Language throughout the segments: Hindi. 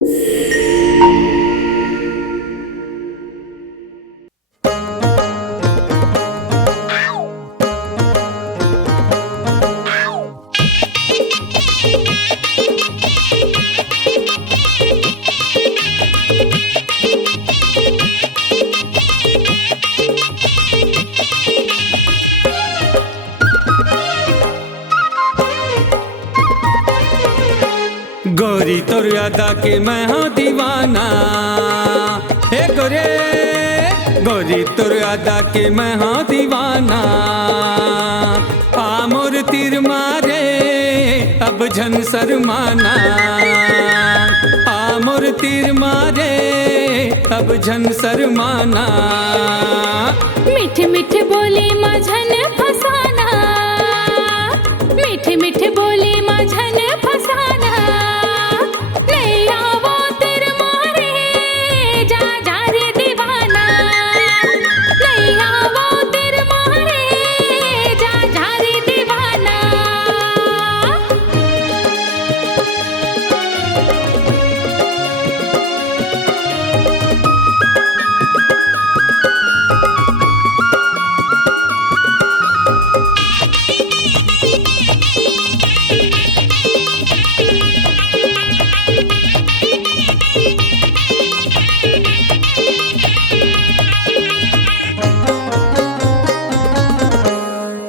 गोरी तोर अदा के मैं हाँ दीवाना, हे गोरे गोरी तोर अदा के मैं हाँ दीवाना। आमोर तीर मारे अब झन शर्माना, आमोर तीर मारे अब झन शर्माना। मीठे मीठे बोली माझन फसाना, मीठे मीठे बोली माझन फसाना। नहीं आवो तेर मारे जा जा रे दीवाना, नहीं आवो तेर मारे जा जा रे दीवाना।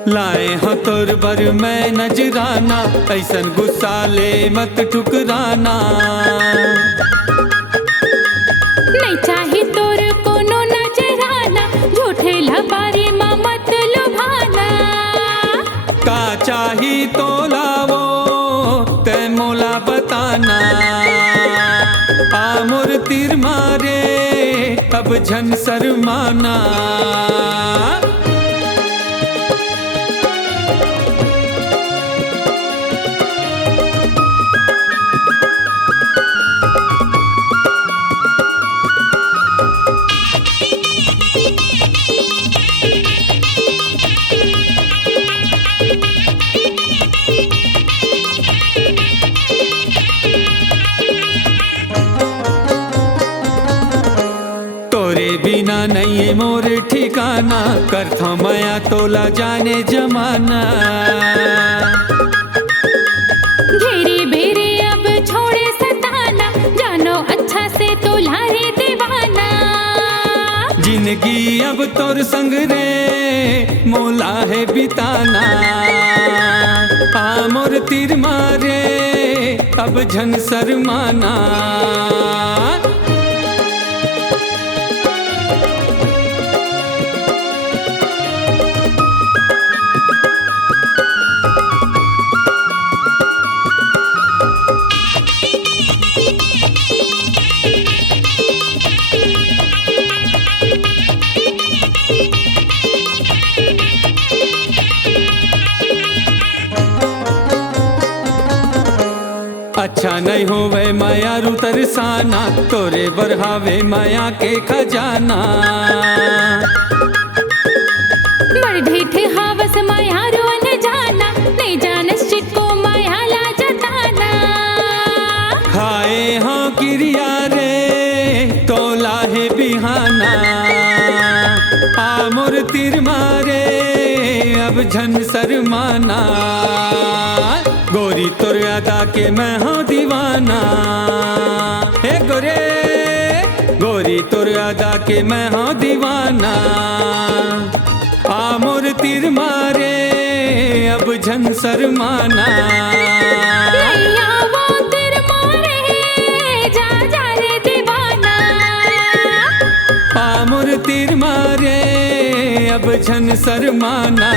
लाए हो तोर बर मैं नजराना, ऐसन गुस्सा ले मत ठुकराना। नहीं चाही तोर कोनो नजराना, झूठे लबारी मा मत लुभाना। का चाही तो लावो ते मोला बताना। आमोर तीर मारे अब झन शर्माना। तोरे बिना नहीं है मोर ठिकाना, करथा माया तोला जाने जमाना। घेरे बेरे अब छोड़े सताना, जानो अच्छा से तोला रे दीवाना। जिंदगी अब तोर संग रे मोला है बिताना। आमोर तीर मारे अब झन शर्माना। अच्छा नहीं होवे माया रू तरसाना, तोरे बरहावे माया के खजाना। बड़ ढेठे हावस माया रो न जाना, नहीं जानस चिको माया ला जताना। खाए हाँ क्रिया रे तोला है बिहाना। आमोर तीर मारे अब झन शर्माना। गोरी तोर अदा के मैं हाँ दीवाना, हे गोरे गोरी तोर अदा के मैं हाँ दीवाना। आमोर तीर मारे अब झन शर्माना। नहीं आवो तेर मारे जा जा रे दीवाना। आमोर तीर मारे अब झन शर्माना।